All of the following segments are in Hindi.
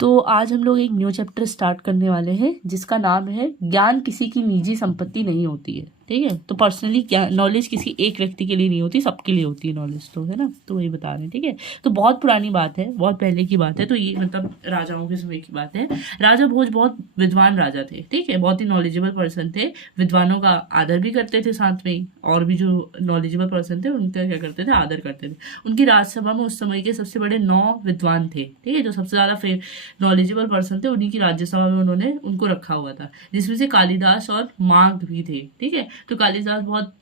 तो आज हम लोग एक न्यू चैप्टर स्टार्ट करने वाले हैं जिसका नाम है ज्ञान किसी की निजी संपत्ति नहीं होती है। ठीक है, तो पर्सनली नॉलेज किसी एक व्यक्ति के लिए नहीं होती, सबके लिए होती है नॉलेज, तो है ना, तो वही बता रहे हैं। ठीक है, तो बहुत पुरानी बात है, बहुत पहले की बात है, तो ये मतलब राजाओं के समय की बात है। राजा भोज बहुत विद्वान राजा थे। ठीक है, बहुत ही नॉलेजेबल पर्सन थे, विद्वानों का आदर भी करते थे, साथ में और भी जो नॉलेजेबल पर्सन थे उनका क्या करते थे, आदर करते थे। उनकी राजसभा में उस समय के सबसे बड़े 9 विद्वान थे। ठीक है, जो सबसे ज्यादा नॉलेजेबल पर्सन थे, उन्हीं की राज्यसभा में उन्होंने उनको रखा हुआ था, जिसमें से कालिदास और मार्ग भी थे। ठीक है, तो कालिदास बहुत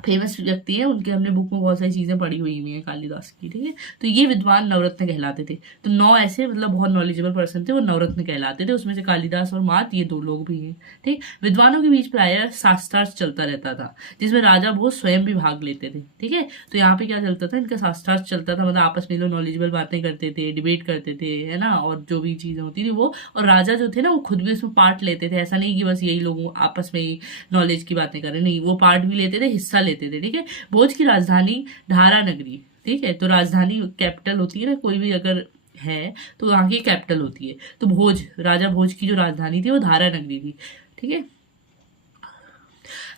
फेमस व्यक्ति है, उनके हमने बुक में बहुत सारी चीजें पढ़ी हुई है कालिदास की। ठीक है, तो ये विद्वान नवरत्न कहलाते थे। तो 9 ऐसे मतलब बहुत नॉलेजेबल पर्सन थे, वो नवरत्न कहलाते थे। उसमें से कालिदास और मात, ये 2 लोग भी हैं। ठीक, विद्वानों के बीच प्रायः शास्त्रार्थ चलता रहता था, जिसमें राजा भोज स्वयं भी भाग लेते थे। ठीक है, तो यहाँ पे क्या चलता था, इनका शास्त्रार्थ चलता था, मतलब आपस में लोग नॉलेजेबल बातें करते थे, डिबेट करते थे, है ना, और जो भी चीजें होती थी वो, और राजा जो थे ना वो खुद भी उसमें पार्ट लेते थे। ऐसा नहीं कि बस यही लोग आपस में ही नॉलेज की बातें करें, नहीं, वो पार्ट भी लेते थे, हिस्सा लेते थे। ठीक है, भोज की राजधानी धारा नगरी। ठीक है, तो राजधानी कैपिटल होती है ना, कोई भी अगर है तो वहां की कैपिटल होती है। तो भोज, राजा भोज की जो राजधानी थी वो धारा नगरी थी। ठीक है,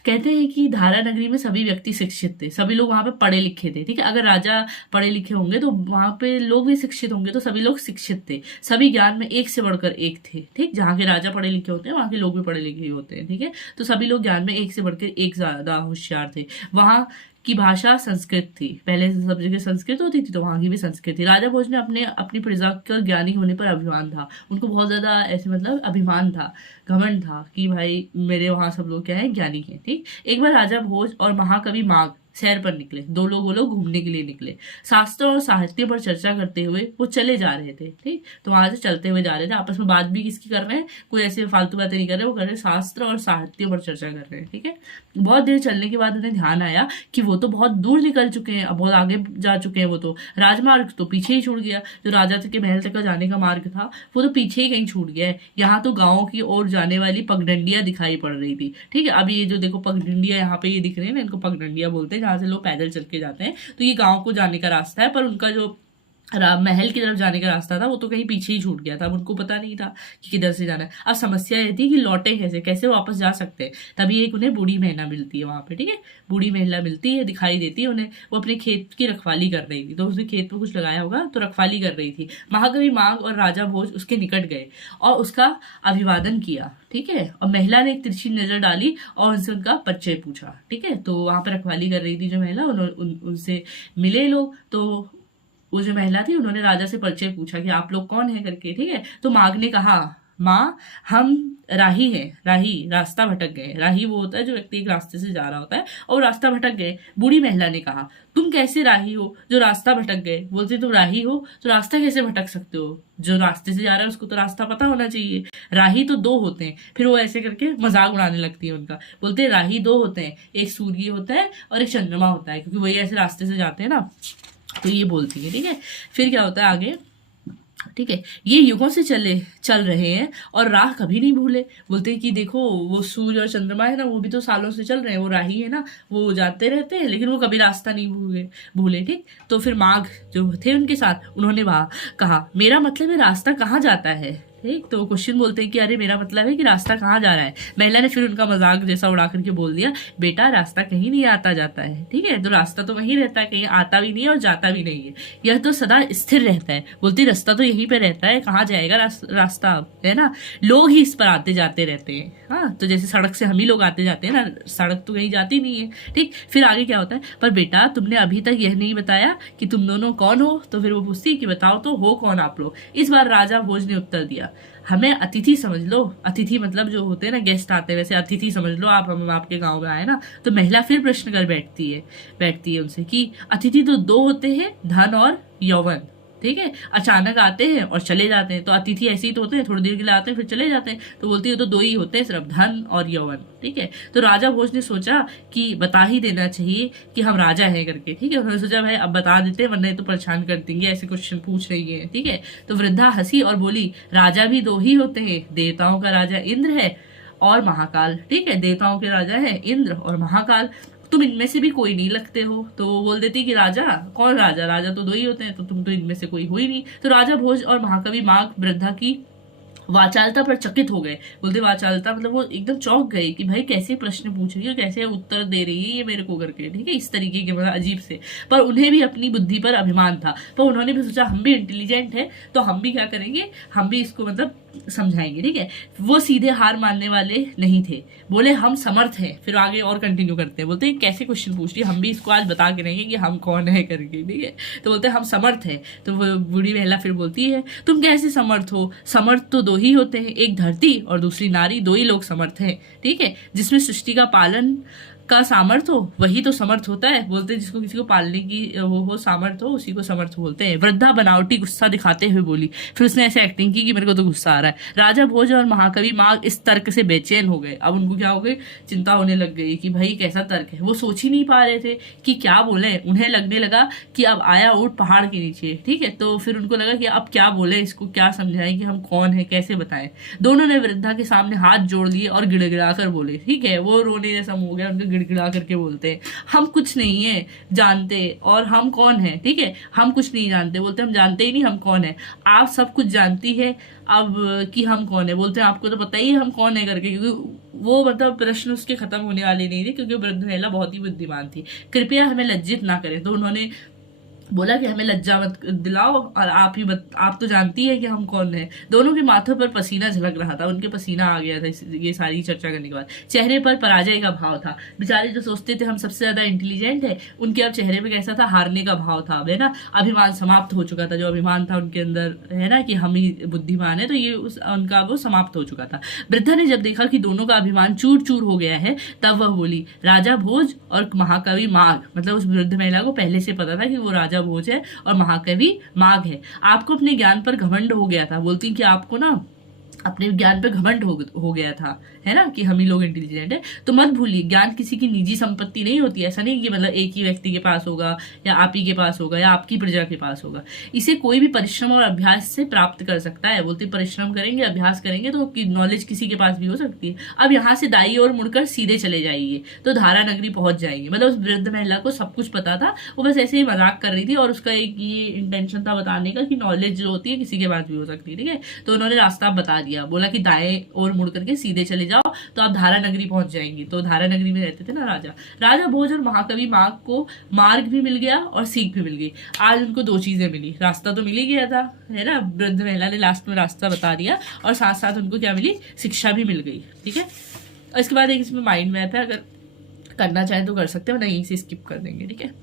कहते हैं कि धारा नगरी में सभी व्यक्ति शिक्षित थे, सभी लोग वहां पे पढ़े लिखे थे। ठीक है, अगर राजा पढ़े लिखे होंगे तो वहां पे लोग भी शिक्षित होंगे, तो सभी लोग शिक्षित थे, सभी ज्ञान में एक से बढ़कर एक थे। ठीक, जहाँ के राजा पढ़े लिखे होते हैं वहां के लोग भी पढ़े लिखे होते हैं। ठीक है, तो सभी लोग ज्ञान में एक से बढ़कर एक ज्यादा होशियार थे। वहां की भाषा संस्कृत थी, पहले से सब जगह संस्कृत होती थी, तो वहां की भी संस्कृत थी। राजा भोज ने अपनी प्रजा का ज्ञानी होने पर अभिमान था, उनको बहुत ज्यादा ऐसे मतलब अभिमान था, घमंड था कि भाई मेरे वहां सब लोग क्या है, ज्ञानी है। ठीक, एक बार राजा भोज और महाकवि माघ सैर पर निकले, 2 लोग वो लोग घूमने के लिए निकले। शास्त्र और साहित्य पर चर्चा करते हुए वो चले जा रहे थे। ठीक, तो वहां से चलते हुए जा रहे थे, आपस में बात भी किसकी कर रहे हैं, कोई ऐसे फालतू बातें नहीं कर रहे, वो कर रहे शास्त्र और साहित्य पर चर्चा कर रहे हैं। ठीक है, बहुत देर चलने के बाद उन्हें ध्यान आया कि वो तो बहुत दूर निकल चुके हैं, अब बहुत आगे जा चुके हैं, वो तो राजमार्ग तो पीछे ही छूट गया, जो राजा के महल तक का जाने का मार्ग था वो तो पीछे ही कहीं छूट गया है। यहाँ तो गाँव की ओर जाने वाली पगडंडियां दिखाई पड़ रही थी। ठीक है, अब ये जो देखो पगडंडियां यहाँ पे ये दिख रही है ना, इनको पगडंडियां बोलते हैं, जहाँ से लोग पैदल चल के जाते हैं। तो ये गांव को जाने का रास्ता है, पर उनका जो महल की तरफ जाने का रास्ता था वो तो कहीं पीछे ही छूट गया था, अब उनको पता नहीं था कि किधर से जाना है। अब समस्या ये थी कि लौटे कैसे, कैसे वापस जा सकते हैं। तभी एक उन्हें बूढ़ी महिला मिलती है वहां पे। ठीक है, बूढ़ी महिला मिलती है, दिखाई देती है उन्हें, वो अपने खेत की रखवाली कर रही थी, तो उसने खेत में कुछ लगाया होगा तो रखवाली कर रही थी। महाकवि माघ और राजा भोज उसके निकट गए और उसका अभिवादन किया। ठीक है, और महिला ने एक तिरछी नजर डाली और उनसे उनका परिचय पूछा। ठीक है, तो वहां पर रखवाली कर रही थी जो महिला, उनसे मिले लोग, तो वो जो महिला थी उन्होंने राजा से परिचय पूछा कि आप लोग कौन है करके। ठीक है, तो माघ ने कहा, माँ हम राही हैं, राही रास्ता भटक गए। राही वो होता है जो व्यक्ति एक रास्ते से जा रहा होता है और रास्ता भटक गए। बूढ़ी महिला ने कहा, तुम कैसे राही हो जो रास्ता भटक गए। बोलते तुम राही हो तो रास्ता कैसे भटक सकते हो, जो रास्ते से जा रहा है उसको तो रास्ता पता होना चाहिए। राही तो 2 होते हैं। फिर वो ऐसे करके मजाक उड़ाने लगती है उनका, बोलते हैं राही 2 होते हैं, एक सूर्य होता है और एक चंद्रमा होता है, क्योंकि वही ऐसे रास्ते से जाते हैं ना, तो ये बोलती है। ठीक है, फिर क्या होता है आगे। ठीक है, ये युगों से चल रहे हैं और राह कभी नहीं भूले। बोलते हैं कि देखो वो सूर्य और चंद्रमा है ना, वो भी तो सालों से चल रहे हैं, वो राही है ना, वो जाते रहते हैं लेकिन वो कभी रास्ता नहीं भूले। ठीक, तो फिर माघ जो थे उनके साथ, उन्होंने वहां कहा, मेरा मतलब है रास्ता कहाँ जाता है। ठीक, तो वो क्वेश्चन बोलते हैं कि अरे मेरा मतलब है कि रास्ता कहाँ जा रहा है। महिला ने फिर उनका मजाक जैसा उड़ा करके बोल दिया, बेटा रास्ता कहीं नहीं आता जाता है। ठीक है, तो रास्ता तो वहीं रहता है, कहीं आता भी नहीं है और जाता भी नहीं है, यह तो सदा स्थिर रहता है। बोलती रास्ता तो यहीं पे रहता है, कहाँ जाएगा रास्ता, है ना, लोग ही इस पर आते जाते रहते हैं। हाँ, तो जैसे सड़क से हम ही लोग आते जाते हैं ना, सड़क तो कहीं जाती नहीं है। ठीक, फिर आगे क्या होता है, पर बेटा तुमने अभी तक यह नहीं बताया कि तुम दोनों कौन हो। तो फिर वो पूछती है कि बताओ तो हो कौन आप लोग। इस बार राजा भोज ने उत्तर दिया, हमें अतिथि समझ लो। अतिथि मतलब जो होते हैं ना, गेस्ट आते हैं, वैसे अतिथि समझ लो आप, हम आपके गांव में आए ना। तो महिला फिर प्रश्न कर बैठती है उनसे कि अतिथि तो 2 होते हैं, धन और यौवन। ठीक है, अचानक आते हैं और चले जाते हैं, तो अतिथि ऐसे ही तो होते हैं, थोड़ी देर के लिए आते हैं फिर चले जाते हैं। तो बोलती है तो 2 ही होते हैं सिर्फ, धन और यौवन। ठीक है, तो राजा भोज ने सोचा कि बता ही देना चाहिए कि हम राजा हैं करके। ठीक है, उन्होंने सोचा भाई अब बता देते हैं, वरना तो परेशान कर देंगे, ऐसे क्वेश्चन पूछ रही है। ठीक है, तो वृद्धा हंसी और बोली, राजा भी 2 ही होते हैं, देवताओं का राजा इंद्र है और महाकाल। ठीक है, देवताओं के राजा है इंद्र और महाकाल। तुम इनमें से भी कोई नहीं लगते हो। तो वो बोल देती कि राजा कौन राजा, राजा तो दो ही होते हैं, तो तुम तो इनमें से कोई हो ही नहीं। तो राजा भोज और महाकवि माग वृद्धा की वाचालता पर चकित हो गए। बोलते वाचालता मतलब वो एकदम चौंक गए कि भाई कैसे प्रश्न पूछ रही है, कैसे उत्तर दे रही है ये मेरे को करके, ठीक है, इस तरीके के मतलब अजीब से। पर उन्हें भी अपनी बुद्धि पर अभिमान था, पर उन्होंने भी सोचा हम भी इंटेलिजेंट है तो हम भी क्या करेंगे, हम भी इसको मतलब समझाएंगे, ठीक है। वो सीधे हार मानने वाले नहीं थे, बोले हम समर्थ हैं। फिर आगे और कंटिन्यू करते हैं, बोलते कैसे क्वेश्चन पूछ रही है, हम भी इसको आज बता के रहेंगे कि हम कौन है करके, ठीक है। तो बोलते हम समर्थ हैं। तो वो बूढ़ी महिला फिर बोलती है तुम कैसे समर्थ हो, समर्थ तो दो ही होते हैं, एक धरती और दूसरी नारी, दो ही लोग समर्थ हैं, ठीक है। जिसमें सृष्टि का पालन का सामर्थ्य हो वही तो समर्थ होता है। बोलते हैं जिसको किसी को पालने की वो हो सामर्थ्य हो उसी को समर्थ बोलते हैं। वृद्धा बनावटी गुस्सा दिखाते हुए बोली, फिर उसने ऐसे एक्टिंग की कि मेरे को तो गुस्सा आ रहा है। राजा भोज और महाकवि माग इस तर्क से बेचैन हो गए। अब उनको क्या हो गई, चिंता होने लग गई कि भाई कैसा तर्क है। वो सोच ही नहीं पा रहे थे कि क्या बोले। उन्हें लगने लगा कि अब आया ऊँट पहाड़ के नीचे, ठीक है। तो फिर उनको लगा कि अब क्या बोले, इसको क्या समझाएं कि हम कौन है, कैसे बताएं। दोनों ने वृद्धा के सामने हाथ जोड़ लिए और गिड़गिड़ा कर बोले, ठीक है, वो रोने जैसा हो गया, उनके गिड़गिड़ा करके बोलते हैं हम कुछ नहीं है जानते और हम कौन है, ठीक है, हम कुछ नहीं जानते। बोलते हम जानते ही नहीं हम कौन है, आप सब कुछ जानती है अब कि हम कौन है। बोलते हैं आपको तो पता ही है हम कौन है करके, क्योंकि वो मतलब प्रश्न उसके खत्म होने वाले नहीं थे, क्योंकि वृद्ध महिला बहुत ही बुद्धिमान थी। कृपया हमें लज्जित ना करें। तो उन्होंने बोला कि हमें लज्जा मत दिलाओ और आप तो जानती है कि हम कौन है। दोनों के माथों पर पसीना झलक रहा था, उनके पसीना आ गया था ये सारी चर्चा करने के बाद। चेहरे पर पराजय का भाव था। बेचारे जो सोचते थे हम सबसे ज्यादा इंटेलिजेंट है, उनके अब चेहरे पे कैसा था, हारने का भाव था, है ना। अभिमान समाप्त हो चुका था, जो अभिमान था उनके अंदर, है ना, कि हम ही बुद्धिमान है, तो ये उनका वो समाप्त हो चुका था। वृद्धा ने जब देखा कि दोनों का अभिमान चूर चूर हो गया है, तब वह बोली, राजा भोज और महाकवि माग, मतलब उस वृद्ध महिला को पहले से पता था कि वो राजा भोज है और महाकवि माग है, आपको अपने ज्ञान पर घमंड हो गया था। बोलती कि आपको ना अपने ज्ञान पे घमंड हो गया था, है ना, कि हम ही लोग इंटेलिजेंट है। तो मत भूलिए ज्ञान किसी की निजी संपत्ति नहीं होती। ऐसा नहीं कि मतलब एक ही व्यक्ति के पास होगा या आप ही के पास होगा या आपकी प्रजा के पास होगा। इसे कोई भी परिश्रम और अभ्यास से प्राप्त कर सकता है। बोलते परिश्रम करेंगे, अभ्यास करेंगे तो नॉलेज किसी के पास भी हो सकती है। अब यहाँ से दाई ओर मुड़कर सीधे चले जाइए तो धारा नगरी पहुंच जाएंगे। मतलब उस वृद्ध महिला को सब कुछ पता था, वो बस ऐसे ही मजाक कर रही थी और उसका एक ये इंटेंशन था बताने का कि नॉलेज जो होती है किसी के पास भी हो सकती है, ठीक है। तो उन्होंने रास्ता बता दिया, बोला कि दाएं ओर मुड़ करके सीधे चले जाओ तो आप धारा नगरी पहुंच जाएंगी। तो धारा नगरी में रहते थे ना राजा भोज और महाकवि माग को मार्ग भी मिल गया और सीख भी मिल गई। आज उनको दो चीजें मिली, रास्ता तो मिल ही गया था, है ना, वृद्ध महिला ने लास्ट में रास्ता बता दिया, और साथ साथ उनको क्या मिली, शिक्षा भी मिल गई, ठीक है। और इसके बाद एक इसमें माइंड मैप है, अगर करना चाहे तो कर सकते हो, नहीं इसे स्किप कर देंगे, ठीक है।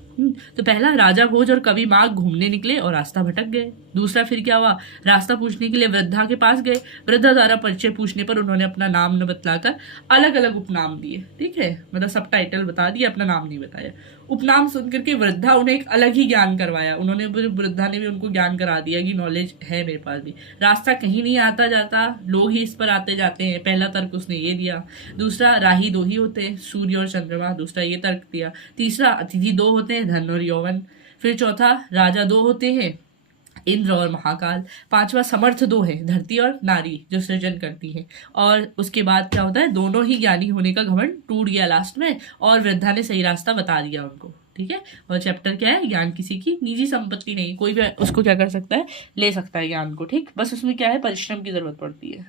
तो पहला, राजा भोज और कवि माग घूमने निकले और रास्ता भटक गए। दूसरा, फिर क्या हुआ, रास्ता पूछने के लिए वृद्धा के पास गए। वृद्धा द्वारा परिचय पूछने पर उन्होंने अपना नाम न बतलाकर अलग अलग उपनाम दिए, ठीक है, मतलब सब टाइटल बता दिया, अपना नाम नहीं बताया। उपनाम सुनकर के वृद्धा उन्हें एक अलग ही ज्ञान करवाया। उन्होंने वृद्धा ने भी उनको ज्ञान करा दिया कि नॉलेज है मेरे पास भी, रास्ता कहीं नहीं आता जाता, लोग ही इस पर आते जाते हैं। पहला तर्क उसने ये दिया। दूसरा, राही दो ही होते हैं, सूर्य और चंद्रमा, दूसरा ये तर्क दिया। तीसरा, अतिथि दो होते हैं, धन और यौवन। फिर चौथा, राजा दो होते हैं, इंद्र और महाकाल। पांचवा, समर्थ दो है, धरती और नारी जो सृजन करती है। और उसके बाद क्या होता है, दोनों ही ज्ञानी होने का घमंड टूट गया लास्ट में, और वृद्धा ने सही रास्ता बता दिया उनको, ठीक है। और चैप्टर क्या है, ज्ञान किसी की निजी संपत्ति नहीं, कोई भी उसको क्या कर सकता है, ले सकता है ज्ञान को, ठीक। बस उसमें क्या है, परिश्रम की जरूरत पड़ती है।